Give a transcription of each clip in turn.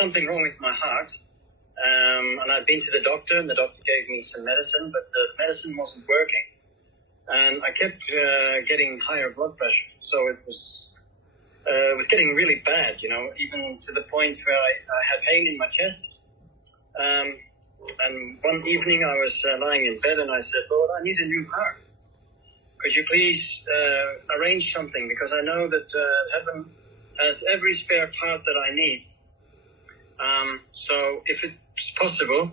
something wrong with my heart. And I'd been to the doctor, and the doctor gave me some medicine, but the medicine wasn't working. And I kept getting higher blood pressure. So it was getting really bad, even to the point where I had pain in my chest. And one evening I was lying in bed, and I said, Lord, I need a new heart. Could you please arrange something? Because I know that heaven has every spare part that I need. So if it's possible,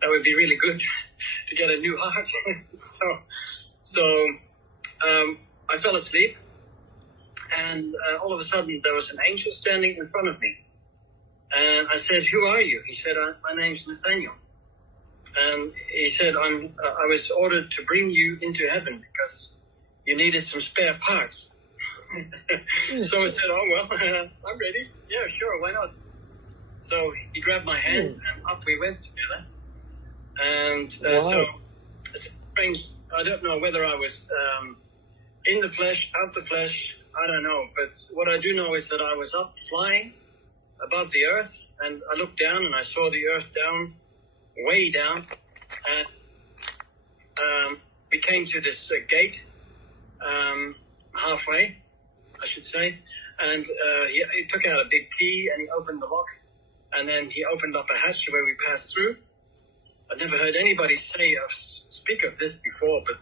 that would be really good to get a new heart. So I fell asleep, and all of a sudden there was an angel standing in front of me. And I said, who are you? He said, my name's Nathaniel. And he said, I was ordered to bring you into heaven because you needed some spare parts. So I said, oh, well, I'm ready. Yeah, sure, why not? So he grabbed my hand, and up we went together. And so it's strange. I don't know whether I was in the flesh, out the flesh, I don't know. But what I do know is that I was up flying above the earth, and I looked down and I saw the earth down, way down. And we came to this gate, halfway, I should say. And he took out a big key and he opened the lock. And then he opened up a hatch where we passed through. I'd never heard anybody speak of this before, but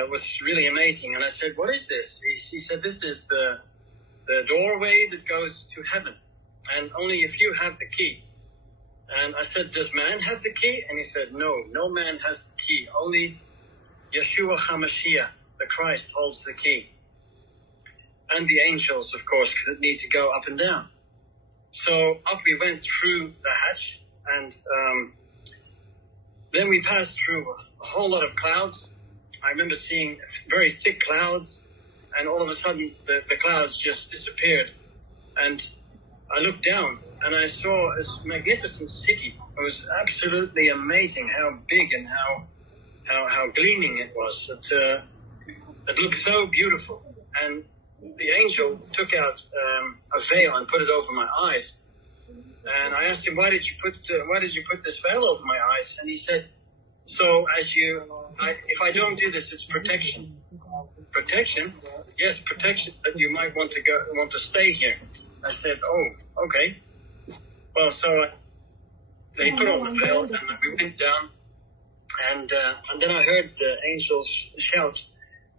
it was really amazing. And I said, what is this? He said, this is the doorway that goes to heaven. And only if you have the key. And I said, does man have the key? And he said, no man has the key. Only Yeshua HaMashiach, the Christ, holds the key. And the angels, of course, need to go up and down. So up we went through the hatch, and then we passed through a whole lot of clouds. I remember seeing very thick clouds, and all of a sudden the clouds just disappeared. And I looked down, and I saw this magnificent city. It was absolutely amazing how big and how gleaming it was. It looked so beautiful. And the angel took out a veil and put it over my eyes. And I asked him, why did you put this veil over my eyes? And he said, so if I don't do this, it's protection. Protection? Yes, protection that you might want to stay here. I said, oh, okay. Well, so they put on the veil, and we went down, and then I heard the angel shout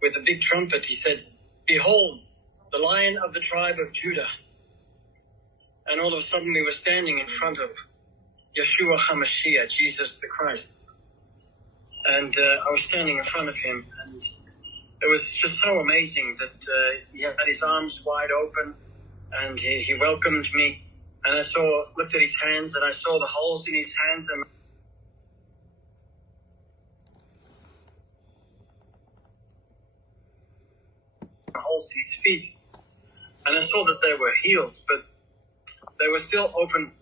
with a big trumpet. He said, behold, the Lion of the tribe of Judah. And all of a sudden we were standing in front of Yeshua HaMashiach, Jesus the Christ. And I was standing in front of him, and it was just so amazing that he had his arms wide open, and he welcomed me. And I looked at his hands, and I saw the holes in his hands and holes in his feet. And I saw that they were healed, but they were still open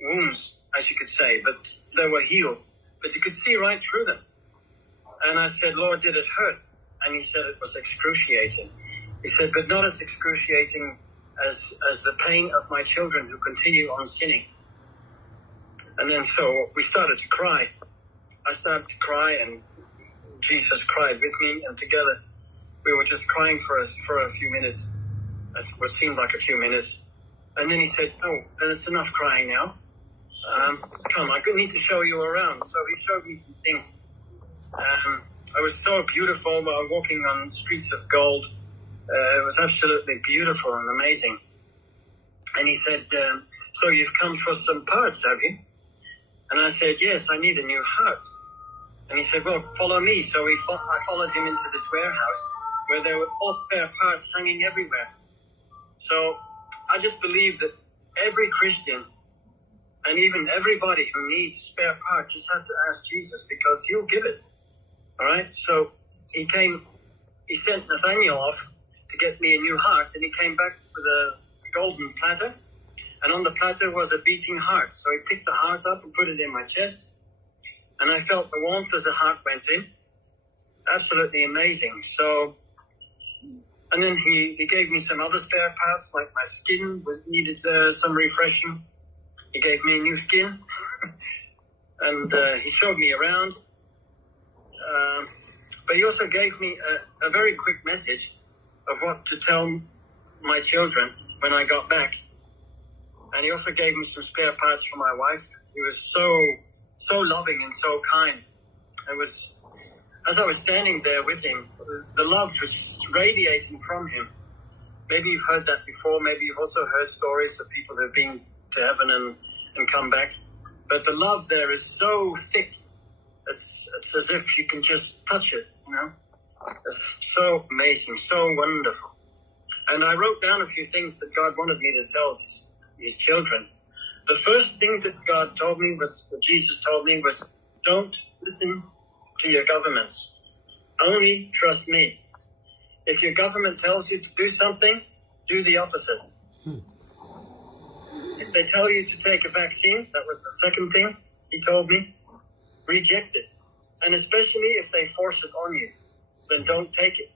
wounds, as you could say, but they were healed. But you could see right through them. And I said, Lord, did it hurt? And he said it was excruciating. He said, but not as excruciating as the pain of my children who continue on sinning. And then so we started to cry. I started to cry, and Jesus cried with me, and together we were just crying for a few minutes. That's what seemed like a few minutes. And then he said, oh, it's enough crying now. Come, I need to show you around. So he showed me some things. It was so beautiful while walking on streets of gold. It was absolutely beautiful and amazing. And he said, so you've come for some parts, have you? And I said, yes, I need a new heart. And he said, well, follow me. So I followed him into this warehouse where there were all spare parts hanging everywhere. So I just believe that every Christian and even everybody who needs spare parts just have to ask Jesus, because he'll give it. All right? So he sent Nathaniel off to get me a new heart, and he came back with a golden platter, and on the platter was a beating heart. So he picked the heart up and put it in my chest, and I felt the warmth as the heart went in. Absolutely amazing. So, and then he gave me some other spare parts, like my skin needed some refreshing. He gave me a new skin, and he showed me around. But he also gave me a very quick message of what to tell my children when I got back. And he also gave me some spare parts for my wife. He was so loving and so kind. It was, as I was standing there with him, the love was radiating from him. Maybe you've heard that before. Maybe you've also heard stories of people who have been to heaven and come back. But the love there is so thick. It's as if you can just touch it, you know. It's so amazing, so wonderful. And I wrote down a few things that God wanted me to tell his children. The first thing that God told me was, that Jesus told me was, don't listen to your governments. Only trust me. If your government tells you to do something, do the opposite. If they tell you to take a vaccine, that was the second thing he told me, reject it. And especially if they force it on you, then don't take it.